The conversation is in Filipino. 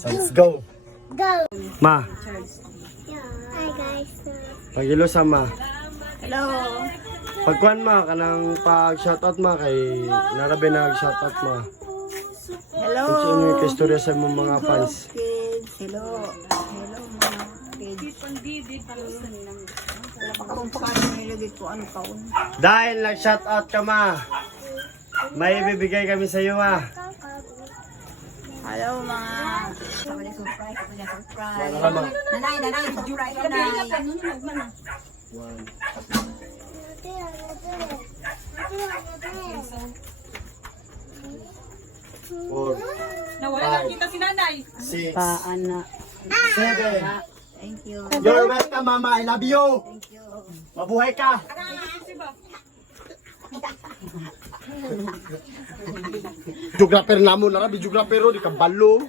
So let's go. Go. Ma, Hi guys. pagilo sa ma. Hello. Pagkuhan ma, kanang pag-shoutout ma kay narabi na shoutout ma. Hello. Kung sino yung istorya sa mga mga fans. Kids. Hello. Hello mga kids. Wala pa akong pakain nila dito. Ano taon? Dahil nag-shoutout ka ma, may ibibigay kami sa iyo ma. Hello mga. Ako na surprise. Ako na surprise. Wala ma. Nanay, surprise nanay. Four, Nawala lang kita si nanay. 6, Paana. 7. Thank you. You're welcome mama, I love you. Thank you. Mabuhay ka. Geographer namo na ra, geographer di ka balo.